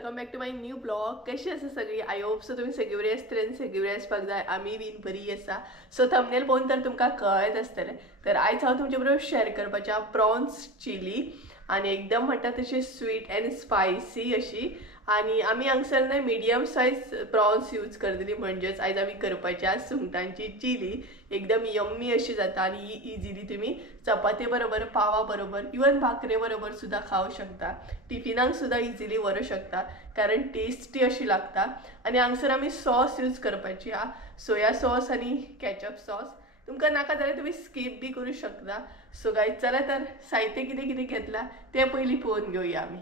Welcome back to my new blog. कशी आसा सगळी? आय होप सो तुम्ही सगळी बरी आसतली आनी सगळी बरी आसपाक जाय. आमी बीन बरी आसा. सो थंबनेल पळोवन तर तुमकां कळत आसतलें. तर आयज हांव तुमचे बरोबर शेअर करपाचें प्रॉन्स चिली आणि एकदम म्हणटा तशी स्वीट अँड स्पायसी अशी. आणि आमी हांगसर न्हय मिडियम सायज प्रॉन्स यूज करतली. म्हणजेच आयज आमी करपाची सुंगटांची चिली. एकदम यम्मी अशी जाता आणि ही इजिली तुम्ही चपाती बरोबर, पावा बरोबर, इवन भाकरे बरोबर सुद्धा खाऊ शकता. टिफिनाक सुद्धा इजिली व्हरू शकता कारण टेस्टी अशी लागता. आणि हांगसर आमी सॉस यूज करपाची हा, सोया सॉस आणि केचप सॉस. तुमकां नाका जाल्यार तुम्ही स्कीप बी करू शकता. सो गायज चला तर साहित्य कितें कितें घेतला ते पयलीं पळोवन घेवया आमी.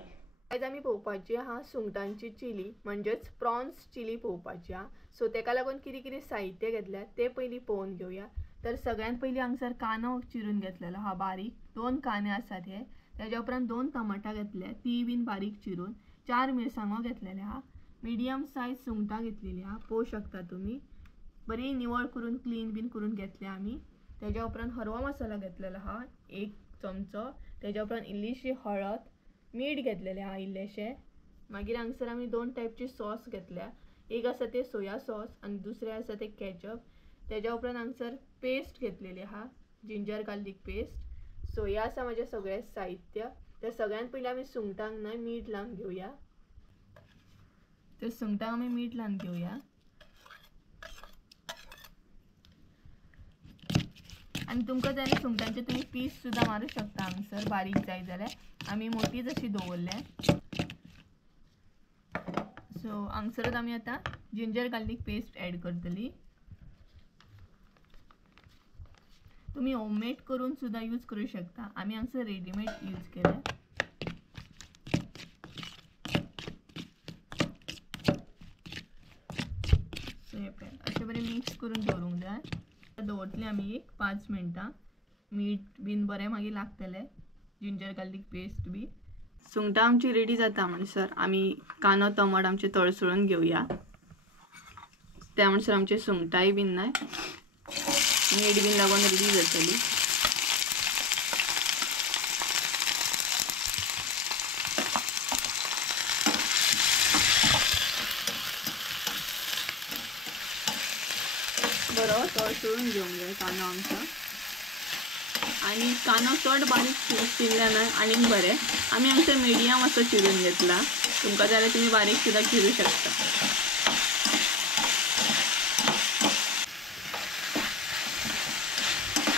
आयज आमी पळोवपाची हा सुंगटांची चिली म्हणजेच प्रॉन्स चिली पळोवपाची हा. सो तेका लागून कितें कितें साहित्य घेतल्या ते पयलीं पळोवन घेवया. तर सगळ्यात पयलीं हांगसर कांदो चिरून घेतलेलो हा बारीक. 2 कांदे आसात हे. त्याच्या उपरांत 2 टमाटा घेतले ती बीन बारीक चिरून. 4 मिरसांगो घेतलेले हा. मिडियम सायज सुंगटां घेतलेली हा. पळोवू शकता तुम्ही. बरी निवळ करून क्लीन बीन करून घेतले आमी. त्याच्या उपरांत हरवा मसाला घेतलेला हा 1 चमचो. त्याच्या उपरांत इल्लीशी हळद, मीठ घेतलेले हा इल्लेशे. मागीर हांगसर आमी 2 टायपची सॉस घेतल्या. एक आसा ते सोया सॉस आणि दुसरे आसा ते केचप. त्याच्या उपरांत हांगसर पेस्ट घेतलेली हा, जिंजर गार्लिक पेस्ट. सो हे आसा माझे सगळे साहित्य. तर सगळ्यात पयलीं आमी सुंगटांक न्हय मीठ लावन घेवया. तर सुंगटांक आमी मीठ लावन घेवया. आणि तुमकां जाय जाल्यार सुंगटांचे तुम्ही पीस सुद्धा मारू शकता हांगसर बारीक जाय जाल्यार. आमी मोठीच अशी दवरल्या. सो हांगसरच आमी आता जिंजर गार्लिक पेस्ट ॲड करतली. तुम्ही होममेड करून सुद्धा यूज करू शकता. आमी हांगसर रेडीमेड यूज केले. सो हे पळय अशें बरें मिक्स करून दवरूंक जाय. दवरतली आमी एक 5 मिनटां. मीठ बीन बरें मागीर लागतले, जिंजर गार्लिक पेस्ट बी. सुंगटां आमची रेडी जाता म्हणसर आमी कांदो टमाट आमचे तळसळून घेवया. त्या म्हणसर आमचे सुंगटांय बीन न्हय मीठ बीन लागून रेडी जातली. बरो तळसळून घेवंक जाय कांदो आमचो. आणि कांदो चड बारीक चिरल्या न्हय आनीक बरें. आमी हांगसर मिडियम असो चिरून घेतला. तुमकां जाल्यार तुम्ही बारीक सुद्धा चिरू शकता.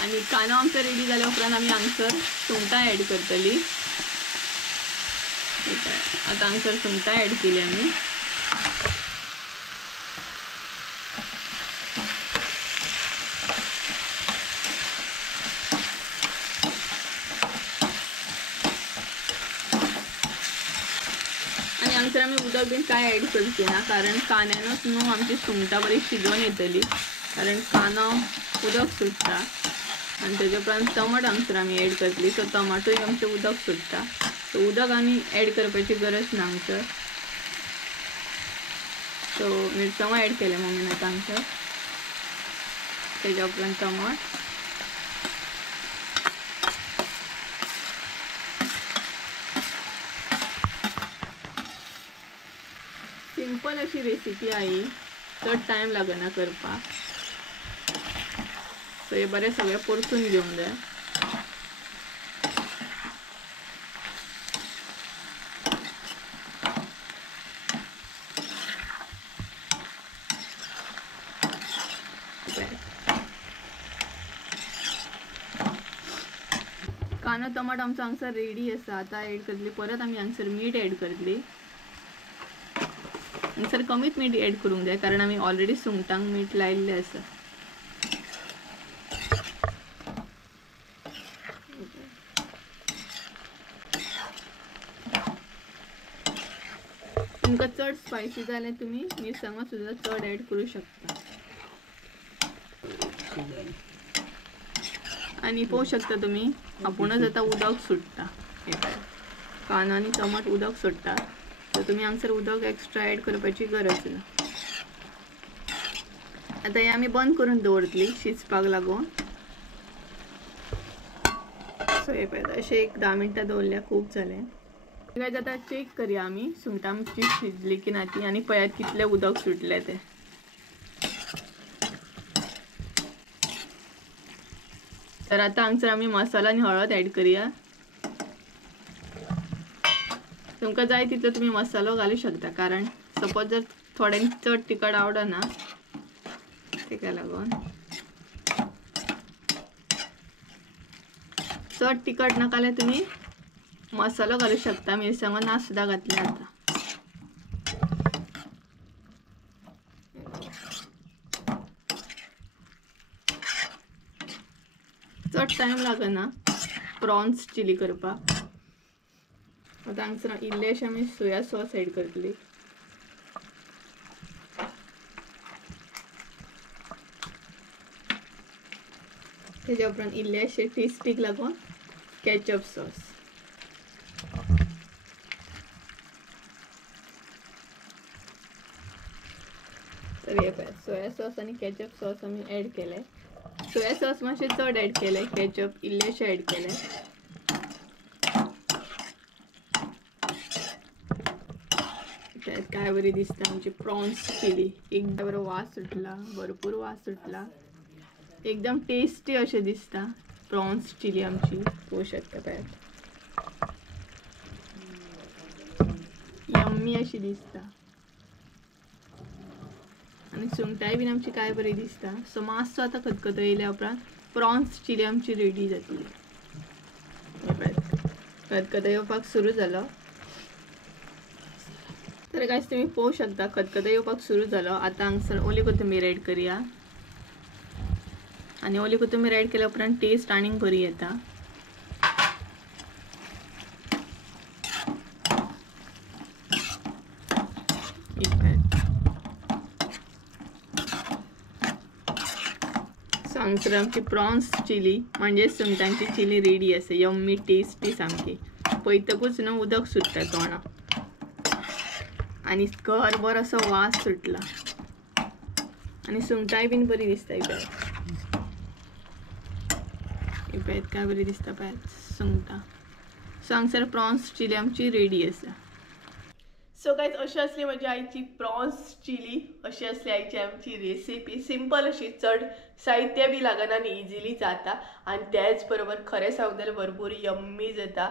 आणि कांदो आमचो रेडी जाल्या उपरांत आमी हांगसर सुंगटां ॲड करतली. आता हांगसर सुंगटां ॲड केली आमी. आणि हांगसर आमी उदक बीन काय ॲड करची ना कारण कांद्यानूच न्हू आमची सुंगटां बरी शिजोवन येतली. कारण कांदो उदक सुट्टा आणि तेच्या उपरांत टमाट हांगसर आमी ॲड करतली. सो टमाटोय आमचें उदक सुट्टा. सो उदक आमी ॲड करपाची गरज ना हांगसर. सो मिरसांगो ॲड केले मम्मीन आतां हांगसर. तेच्या उपरांत टमाट. सिंपल अशी रेसिपी आहे, चड टाइम लागना करपाक. सो हे बरें सगळें परतून घेवंक जाय. कांदो टमाट आमचो हांगसर रेडी आसा. आता ॲड करतली. परत आमी हांगसर मीठ ॲड करतली. हांगसर कमीच मीठ ॲड करूंक जाय कारण आमी ऑलरेडी सुंगटांक मीठ लायिल्लें आसा. तुमकां चड स्पायसी जाल्यार तुम्ही मिरसांगो सुद्धा चड ॲड करू शकता. आणि पळोवू शकता तुम्ही आपुणच आता उदक सुट्टा. कांदो आनी टमाट उदक सुट्टा. तर तुम्ही हांगसर उदक एक्स्ट्रा ॲड करपाची गरज ना. आता हे आमी बंद करून दवरतली शिजपाक लागून. सो हे पळय अशें एक 10 मिनटां दवरल्या खूब जालें. काय आता चेक करूया आम्ही सुंगटां आमची शिजली की ना ती आणि पळयात कितले उदक सुटले ते. तर आता हांगसर आम्ही मसाला आणि हळद ऍड करूया. तुमका जाय तितलो तुम्ही मसालो घालू शकता, कारण सपोज जर थोड्यांक चड तिखट आवडना तेका लागून चड तिखट नाका जाल्यार तुम्ही मसालो घालू शकता. मिरसांगो ना सुद्धा घातल्या आता. चड टाइम लागना प्रॉन्स चिली करपाक. आता हांगसर इल्लेशे आमी सोया सॉस ऍड करतली. तेज्या उपरांत इल्लेशे टेस्टीक लागून केचप सॉस. तर हे पळय सोया सॉस आणि केचप सॉस आमी ऍड केले. सोया सॉस मातशें चड ऍड केले, केचप इल्लेशे ऍड केले. काय बरी दिसता आमची प्रॉन्स चिली. एकदम बरो वास सुटला, भरपूर वास सुटला. एकदम टेस्टी अशें दिसता प्रॉन्स चिली आमची. होऊ शकता पळय यम्मी अशी दिसता. आणि सुंगटाय बीन आमची काय बरी दिसता. सो मातसो आता खतखतो येयल्या उपरांत प्रॉन्स चिली आमची रेडी जातली. खतखतो येवपाक सुरू जालो. तर गायस तुम्ही पळोवंक शकता खतखतो येवपाक सुरू जालो. आता हांगसर ओली कोथिंबीर ऍड करूया. आणि ओली कोथिंबीर ऍड केल्या उपरांत टेस्ट आनीक बरी येता. हांगसर आमची प्रॉन्स चिली म्हणजे सुंगटांची चिली रेडी आसा. यम्मी टेस्टी सामकी. पळयतकूच न्हू उदक सुट्टा तोंडाक आणि घरभर असो वास सुटला. आणि सुंगटाय बीन बरी दिसता. पळयत काय बरी दिसता पळयत सुंगटां. सो हांगसर प्रॉन्स चिली आमची रेडी आसा. सो गायज अशी असली माझी आईची प्रॉन्स चिली. अशी असली आईची आमची रेसिपी. सिंपल अशी, चड साहित्य बी लागना आणि इजिली जाता. आणि त्याच बरोबर खरें सांगूंक जाल्यार भरपूर यम्मी जाता.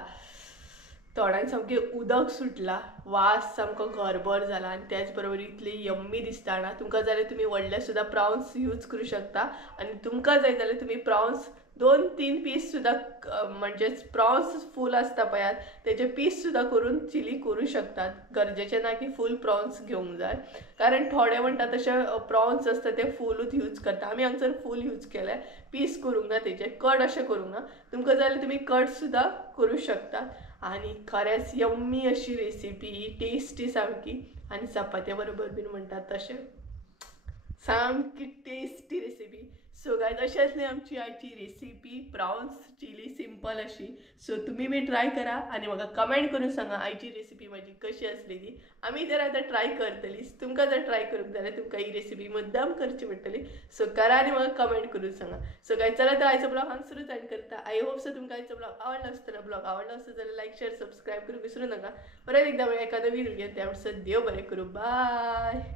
तोंडान सामकें उदक सुटला, वास सामको घरभर जाला आणि त्याच बरोबर इतली यम्मी दिसता ना. तुमकां जाल्यार तुम्ही व्हडले सुद्धा प्रॉन्स यूज करू शकता. आणि तुमकां जाय जाल्यार तुम्ही प्रॉन्स 2-3 पीस सुद्धा म्हणजे प्रॉन्स फूल असता पळयात त्याचे पीस सुद्धा करून चिली करू शकतात. गरजेचे ना की फूल प्रॉन्स घेवंक जाय, कारण थोडे म्हणतात तसे प्रॉन्स असता ते फूलच यूज करता. आमी हांगसर फूल यूज केले, पीस करूंक ना तेजे, कट अशें करूंक ना. तुमकां जाल्यार तुम्ही कट सुद्धा करू शकता. आणि खरेंच यम्मी अशी रेसिपी, टेस्टी सामकी. आणि चपात्या बरोबर बीन म्हणतात तशें सामकी टेस्टी रेसिपी. सो गायज अशी असली आमची आयची रेसिपी प्रॉन्स चिली, सिंपल अशी. सो तुम्ही बी ट्राय करा आणि म्हाका कमेंट करून सांगा आयची रेसिपी माझी कशी असली ती. आमी तर आता ट्राय करतलीच. तुमकां जर ट्राय करूंक जाल्यार तुमकां ही रेसिपी मुद्दाम करची पडटली. सो करा आणि म्हाका कमेंट करून सांगा. सो गायज चला तर आयचो ब्लॉग हांगसरूच एंड करता. आय होप सो तुमकां आयचो ब्लॉग आवडला आसतलो. ब्लॉग आवडला आसत जाल्यार लायक, शेअर, सबस्क्राईब करूंक विसरू नका. परत एकदा एका नवीन व्हिडिओ. त्यामुळे देव बरें करूं. बाय.